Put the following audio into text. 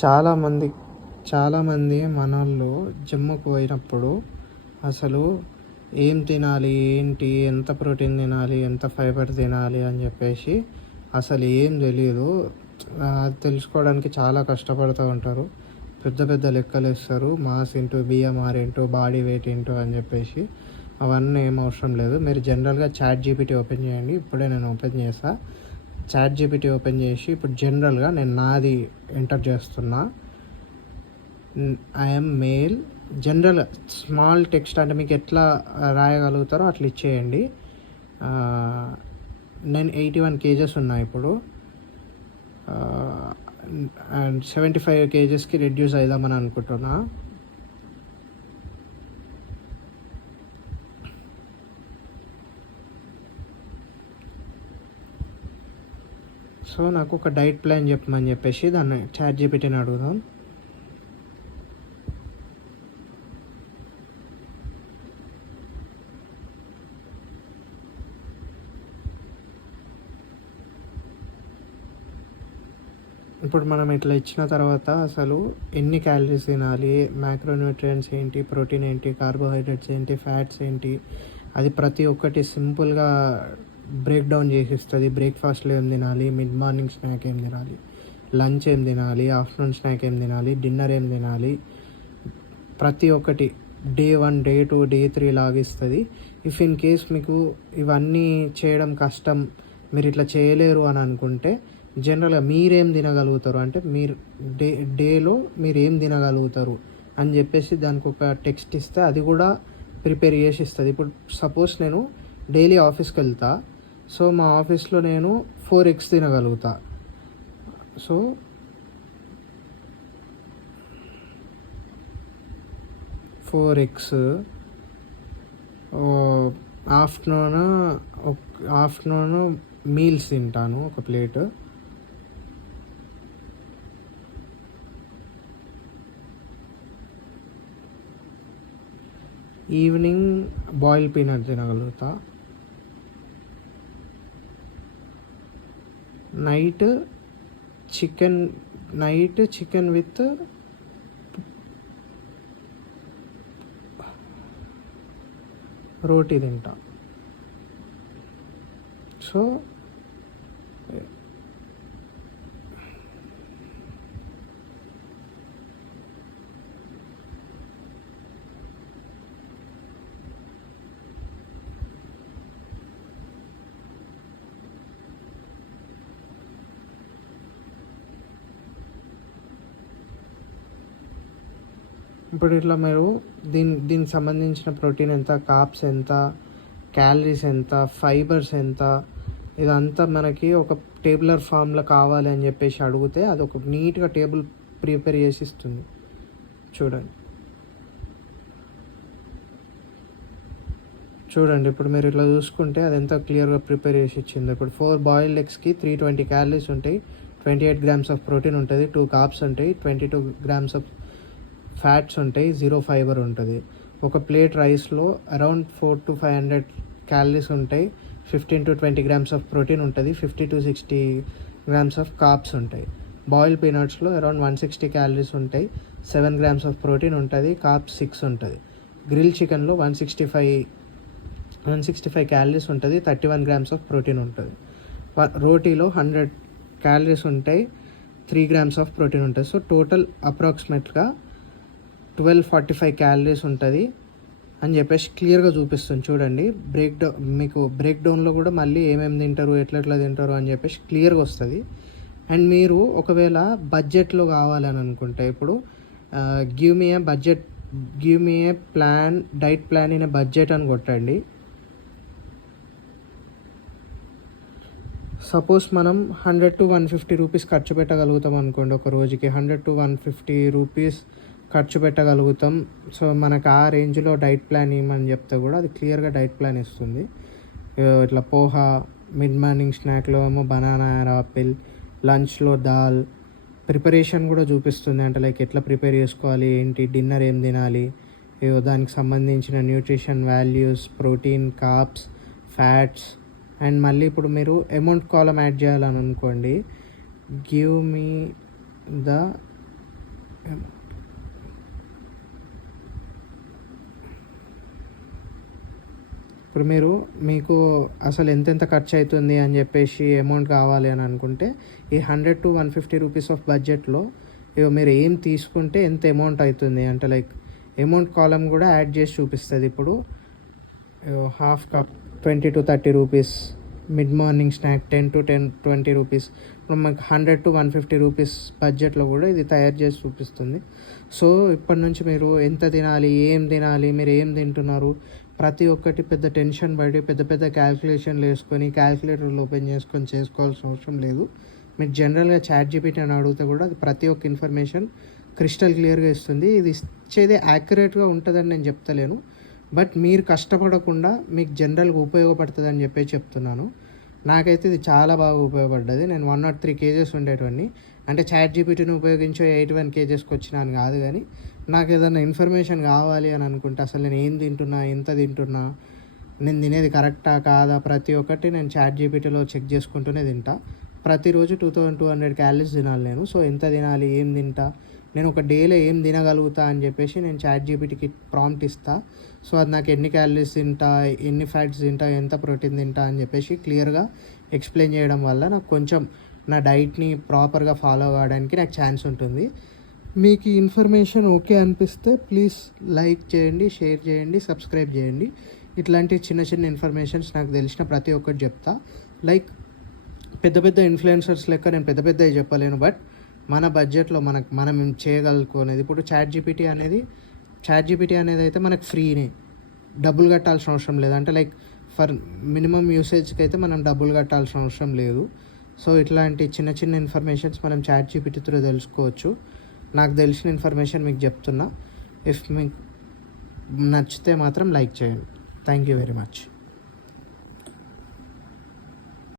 చాలామంది చాలామంది మనోళ్ళు జిమ్‌కి పోయినప్పుడు అసలు ఏం తినాలి? ఏంటి? ఎంత ప్రోటీన్ తినాలి? ఎంత ఫైబర్ తినాలి? అని చెప్పేసి అసలు ఏం తెలీదు. అది తెలుసుకోవడానికి చాలా కష్టపడుతూ ఉంటారు. పెద్ద పెద్ద లెక్కలేస్తారు. Mass into BMR into body weight into అని చెప్పేసి. అవన్నీ ఏం అవసరం లేదు. మీరు జనరల్‌గా చాట్‌జీపీటీ ఓపెన్ చేయండి. ఇప్పుడే నేను ఓపెన్ చేశా. చాట్‌జీపీటీ ఓపెన్ చేసి ఇప్పుడు జనరల్‌గా నేను నాది ఎంటర్ చేస్తున్నా. I am male. General small text అంటే మీకు ఎట్లా రాయగలుగుతారో అట్లా ఇచ్చేయండి. నేను 81 kgs ఉన్నా ఇప్పుడు. అండ్ 75 kgsకి రెడ్యూస్ అవుదామని అనుకుంటున్నా. సో నాకు ఒక డైట్ ప్లాన్ చెప్పమని చెప్పేసి దాన్ని చాట్‌జీపీటీని అడుగుదాం. ఇప్పుడు మనం ఇట్లా ఇచ్చిన తర్వాత అసలు ఎన్ని క్యాలరీస్ తినాలి, మ్యాక్రోన్యూట్రియంట్స్ ఏంటి, ప్రోటీన్ ఏంటి, కార్బోహైడ్రేట్స్ ఏంటి, ఫ్యాట్స్ ఏంటి, అది ప్రతి ఒక్కటి సింపుల్గా బ్రేక్ డౌన్ చేసి ఇస్తుంది. బ్రేక్ఫాస్ట్లో ఏం తినాలి, మిడ్ మార్నింగ్ స్నాక్ ఏం తినాలి, లంచ్ ఏం తినాలి, ఆఫ్టర్నూన్ స్నాక్ ఏం తినాలి, డిన్నర్ ఏం తినాలి, ప్రతి ఒక్కటి డే 1, డే 2, డే 3 లాగిస్తుంది. ఇఫ్ ఇన్ కేస్ మీకు ఇవన్నీ చేయడం కష్టం, మీరు ఇట్లా చేయలేరు అని అనుకుంటే జనరల్గా మీరేం తినగలుగుతారు అంటే మీరు డేలో మీరు ఏం తినగలుగుతారు అని చెప్పేసి దానికి ఒక టెక్స్ట్ ఇస్తే అది కూడా ప్రిపేర్ చేసి ఇస్తుంది. ఇప్పుడు సపోజ్ నేను డైలీ ఆఫీస్కి వెళ్తా. సో మా ఆఫీస్లో నేను 4 eggs తినగలుగుతా. సో 4 eggs ఆఫ్టర్నూన్ మీల్స్ తింటాను ఒక ప్లేట్. ఈవినింగ్ బాయిల్ పీనట్ తినగలుగుతా. నైట్ చికెన్ విత్ రోటీ తింటా. సో ఇప్పుడు ఇట్లా మీరు దీనికి సంబంధించిన ప్రోటీన్ ఎంత, కార్బ్స్ ఎంత, క్యాలరీస్ ఎంత, ఫైబర్స్ ఎంత, ఇదంతా మనకి ఒక టేబులర్ ఫామ్లో కావాలి అని చెప్పేసి అడిగితే అది ఒక నీట్గా టేబుల్ ప్రిపేర్ చేసి ఇస్తుంది. చూడండి ఇప్పుడు మీరు ఇట్లా చూసుకుంటే అది ఎంత క్లియర్గా ప్రిపేర్ చేసి ఇచ్చింది. ఇప్పుడు 4 బాయిల్డ్ ఎగ్స్కి 320 క్యాలరీస్ ఉంటాయి, 28 grams ఆఫ్ ప్రోటీన్ ఉంటుంది, 2 కార్బ్స్ ఉంటాయి, 22 grams ఆఫ్ ఫ్యాట్స్ ఉంటాయి, 0 ఫైబర్ ఉంటుంది. ఒక ప్లేట్ రైస్లో అరౌండ్ 400 to 500 క్యాలరీస్ ఉంటాయి, 15 to 20 grams ఆఫ్ ప్రోటీన్ ఉంటుంది, 50 to 60 grams ఆఫ్ కార్బ్స్ ఉంటాయి. బాయిల్డ్ పీనట్స్లో అరౌండ్ 160 క్యాలరీస్ ఉంటాయి, 7 grams ఆఫ్ ప్రోటీన్ ఉంటుంది, కార్బ్స్ 6 ఉంటుంది. గ్రిల్ చికెన్లో 165 క్యాలరీస్ ఉంటుంది, 31 grams ఆఫ్ ప్రోటీన్ ఉంటుంది. రోటీలో 100 క్యాలరీస్ ఉంటాయి, 3 grams ఆఫ్ ప్రోటీన్ ఉంటుంది. సో టోటల్ అప్రాక్సిమేట్గా 1245 క్యాలరీస్ ఉంటుంది అని చెప్పేసి క్లియర్గా చూపిస్తుంది. చూడండి మీకు బ్రేక్ డౌన్లో కూడా మళ్ళీ ఏమేమి తింటారు, ఎట్లా తింటారు అని చెప్పేసి క్లియర్గా వస్తుంది. అండ్ మీరు ఒకవేళ బడ్జెట్లో కావాలని అనుకుంటే ఇప్పుడు give me A plan, diet plan in a budget అని కొట్టండి. సపోజ్ మనం 100 to 150 రూపీస్ ఖర్చు పెట్టగలుగుతాం అనుకోండి. ఒక రోజుకి 100 to 150 రూపీస్ ఖర్చు పెట్టగలుగుతాం. సో మనకు ఆ రేంజ్లో డైట్ ప్లాన్ ఇవ్వమని చెప్తే కూడా అది క్లియర్గా డైట్ ప్లాన్ ఇస్తుంది. ఇట్లా పోహా, మిడ్ మార్నింగ్ స్నాక్లో ఏమో బనానా ఆర్ ఆపిల్, లంచ్లో దాల్, ప్రిపరేషన్ కూడా చూపిస్తుంది. అంటే లైక్ ఎట్లా ప్రిపేర్ చేసుకోవాలి, ఏంటి, డిన్నర్ ఏం తినాలి, దానికి సంబంధించిన nutrition values, protein, carbs, fats. And మళ్ళీ ఇప్పుడు మీరు అమౌంట్ కాలం యాడ్ చేయాలని అనుకోండి, గివ్ మీ ద ఇప్పుడు మీకు అసలు ఎంతెంత ఖర్చు అవుతుంది అని చెప్పేసి అమౌంట్ కావాలి అని అనుకుంటే ఈ 100 to 150 రూపీస్ ఆఫ్ బడ్జెట్లో మీరు ఏం తీసుకుంటే ఎంత అమౌంట్ అవుతుంది అంటే లైక్ అమౌంట్ కాలం కూడా యాడ్ చేసి చూపిస్తుంది. ఇప్పుడు half cup 20 to 30 rupees, mid morning snack 10 to 20 rupees. ఇప్పుడు మనకు 100 to 150 రూపీస్ బడ్జెట్లో కూడా ఇది తయారు చేసి చూపిస్తుంది. సో ఇప్పటి నుంచి మీరు ఎంత తినాలి, ఏం తినాలి, మీరు ఏం తింటున్నారు, ప్రతి ఒక్కటి పెద్ద టెన్షన్ పడి పెద్ద పెద్ద క్యాల్కులేషన్లు వేసుకొని క్యాల్కులేటర్లు ఓపెన్ చేసుకొని చేసుకోవాల్సిన అవసరం లేదు. మీరు జనరల్గా ChatGPT అని అడిగితే కూడా అది ప్రతి ఒక్క ఇన్ఫర్మేషన్ క్రిస్టల్ క్లియర్గా ఇస్తుంది. ఇది ఇచ్చేది యాక్యురేట్గా ఉంటుందని నేను చెప్తలేను, బట్ మీరు కష్టపడకుండా మీకు జనరల్గా ఉపయోగపడుతుందని చెప్తున్నాను. నాకైతే ఇది చాలా బాగా ఉపయోగపడ్డది. నేను 103 kgs ఉండేటివన్నీ, అంటే ChatGPTని ఉపయోగించి 81 kgsకి వచ్చినాను కాదు, కానీ నాకు ఏదైనా ఇన్ఫర్మేషన్ కావాలి అని అనుకుంటే అసలు నేను ఏం తింటున్నా, ఎంత తింటున్నా, నేను తినేది కరెక్టా కాదా, ప్రతి ఒక్కటి నేను ChatGPTలో చెక్ చేసుకుంటూనే తింటా. ప్రతిరోజు 2200 క్యాలరీస్ తినాలి నేను. సో ఎంత తినాలి, ఏం తింటా, నేను ఒక డేలో ఏం తినగలుగుతా అని చెప్పేసి నేను ChatGPTకి ప్రాంప్ట్ ఇస్తా. సో అది నాకు ఎన్ని క్యాలరీస్ తింటా, ఎన్ని ఫ్యాట్స్ తింటా, ఎంత ప్రోటీన్ తింటా అని చెప్పేసి క్లియర్గా ఎక్స్ప్లెయిన్ చేయడం వల్ల నాకు కొంచెం నా డైట్ని ప్రాపర్గా ఫాలో అవ్వడానికి నాకు ఛాన్స్ ఉంటుంది. మీకు ఈ ఇన్ఫర్మేషన్ ఓకే అనిపిస్తే ప్లీజ్ లైక్ చేయండి, షేర్ చేయండి, సబ్స్క్రైబ్ చేయండి. ఇట్లాంటి చిన్న చిన్న ఇన్ఫర్మేషన్స్ నాకు తెలిసిన ప్రతి ఒక్కటి చెప్తా. లైక్ పెద్ద పెద్ద ఇన్ఫ్లుయెన్సర్స్ లెక్క నేను పెద్ద పెద్దవి చెప్పలేను, బట్ మన బడ్జెట్లో మనం చేయగలుగుకునేది. ఇప్పుడు ChatGPT అనేది అయితే మనకు ఫ్రీనే, డబ్బులు కట్టాల్సిన అవసరం లేదు. అంటే లైక్ ఫర్ మినిమం యూసేజ్కి అయితే మనం డబ్బులు కట్టాల్సిన అవసరం లేదు. సో ఇట్లాంటి చిన్న చిన్న ఇన్ఫర్మేషన్స్ మనం ChatGPT త్రూ తెలుసుకోవచ్చు. నాకు తెలిసిన ఇన్ఫర్మేషన్ మీకు చెప్తున్నా. ఇఫ్ మీకు నచ్చితే మాత్రం లైక్ చేయండి. Thank you very much.